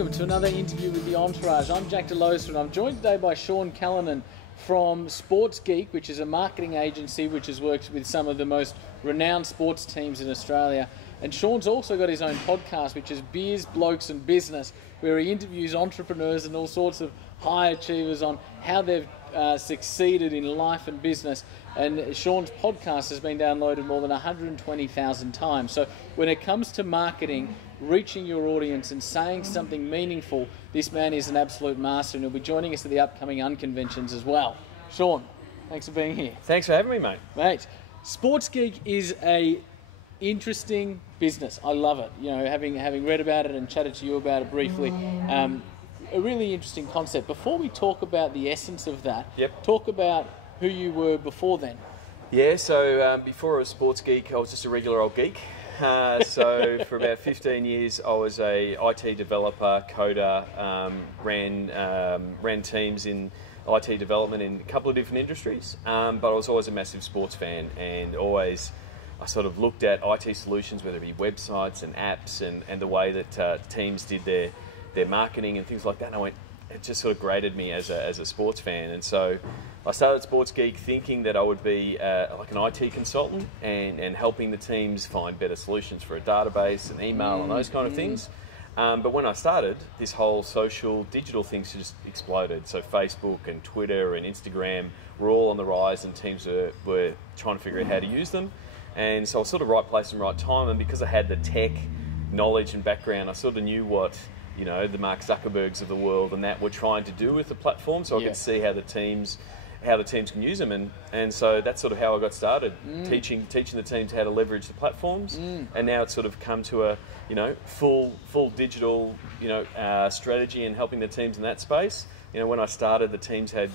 welcome to another interview with The Entourage. I'm Jack Delosa and I'm joined today by Sean Callanan from Geek, which is a marketing agency which has worked with some of the most renowned sports teams in Australia. And Sean's also got his own podcast, which is Beers, Blokes and Business, where he interviews entrepreneurs and all sorts of high achievers on how they've succeeded in life and business. And Sean's podcast has been downloaded more than 120,000 times. So when it comes to marketing, reaching your audience and saying something meaningful, this man is an absolute master, and he'll be joining us at the upcoming Unconventions as well. Sean, thanks for being here. Thanks for having me, mate. Mate, Geek is a interesting business. I love it. You know, having read about it and chatted to you about it briefly, a really interesting concept. Before we talk about the essence of that, talk about who you were before then. Yeah, so before I was Geek, I was just a regular old geek. So for about 15 years, I was a IT developer, coder, ran teams in IT development in a couple of different industries, but I was always a massive sports fan, and I sort of looked at IT solutions, whether it be websites and apps and the way that teams did their marketing and things like that, and I went, it just sort of grated me as a sports fan. And so I started Geek thinking that I would be like an IT consultant and helping the teams find better solutions for a database and email and those kind of things. But when I started, this whole social digital thing just exploded. So Facebook and Twitter and Instagram were all on the rise, and teams were trying to figure out how to use them. And so I was sort of right place and right time, and because I had the tech knowledge and background, I sort of knew what, you know, the Mark Zuckerbergs of the world and that were trying to do with the platform, so I could see how the teams can use them, and so that's sort of how I got started, teaching the teams how to leverage the platforms, and now it's sort of come to a, you know, full digital, you know, strategy and helping the teams in that space. You know, when I started, the teams had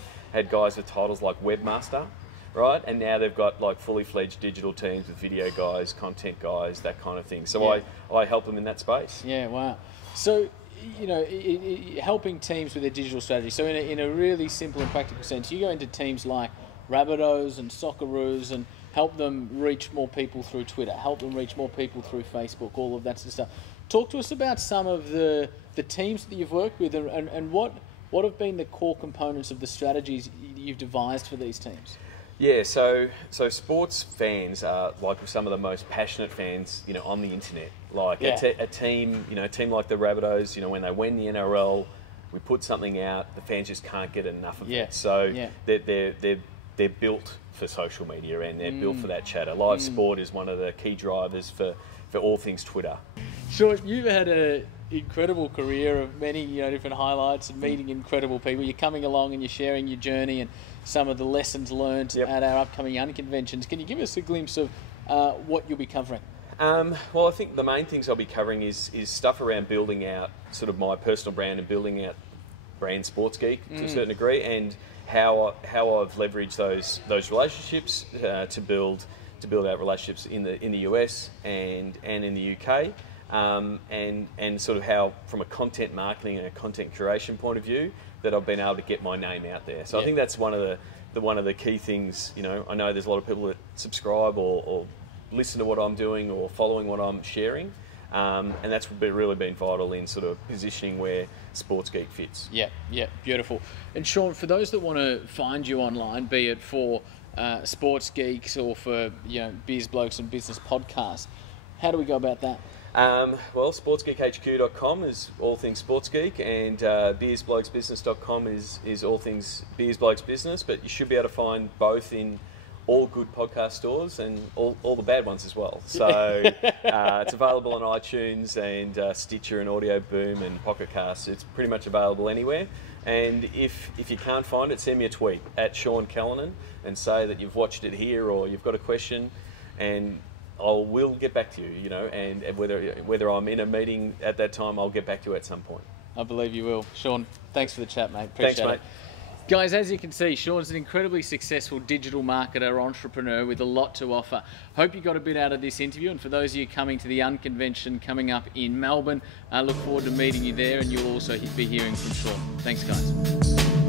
guys with titles like webmaster, right, and now they've got like fully fledged digital teams with video guys, content guys, that kind of thing. So I help them in that space. Yeah, wow. So, you know, helping teams with their digital strategy. So in a really simple and practical sense, you go into teams like Rabbitohs and Socceroos and help them reach more people through Twitter, help them reach more people through Facebook, all of that sort of stuff. Talk to us about some of the teams that you've worked with and what have been the core components of the strategies you've devised for these teams. Yeah, so sports fans are like some of the most passionate fans, you know, on the internet. Like a team, you know, a team like the Rabbitohs, you know, when they win the NRL, we put something out, the fans just can't get enough of it. So they're built for social media, and they're built for that chatter. Live sport is one of the key drivers for all things Twitter. Sure, you've had an incredible career of many, you know, different highlights and meeting incredible people. You're coming along and you're sharing your journey and some of the lessons learned at our upcoming Unconventions. Can you give us a glimpse of what you'll be covering? Well, I think the main things I'll be covering is stuff around building out sort of my personal brand and building out brand Geek to a certain degree, and how I've leveraged those relationships to build out relationships in the US and in the UK. And sort of how, from a content marketing and a content curation point of view, that I've been able to get my name out there. So I think that's one of the key things. You know, I know there's a lot of people that subscribe or listen to what I'm doing or following what I'm sharing, and that's really been vital in sort of positioning where Geek fits. Yeah, beautiful. And Sean, for those that want to find you online, be it for Sports Geeks or for, you know, Beers, Blokes and Business podcast, how do we go about that? Well, sportsgeekhq.com is all things Geek, and beersblokesbusiness.com is all things Beers, Blokes Business, but you should be able to find both in all good podcast stores and all the bad ones as well. So it's available on iTunes and Stitcher and Audio Boom and Pocket Casts. It's pretty much available anywhere. And if you can't find it, send me a tweet at Sean Callanan and say that you've watched it here or you've got a question, and we'll get back to you, you know, and whether I'm in a meeting at that time, I'll get back to you at some point. I believe you will. Sean, thanks for the chat, mate. Appreciate it. Thanks, mate. Guys, as you can see, Sean's an incredibly successful digital marketer, entrepreneur with a lot to offer. Hope you got a bit out of this interview, and for those of you coming to the Unconvention coming up in Melbourne, I look forward to meeting you there, and you'll also be hearing from Sean. Thanks, guys.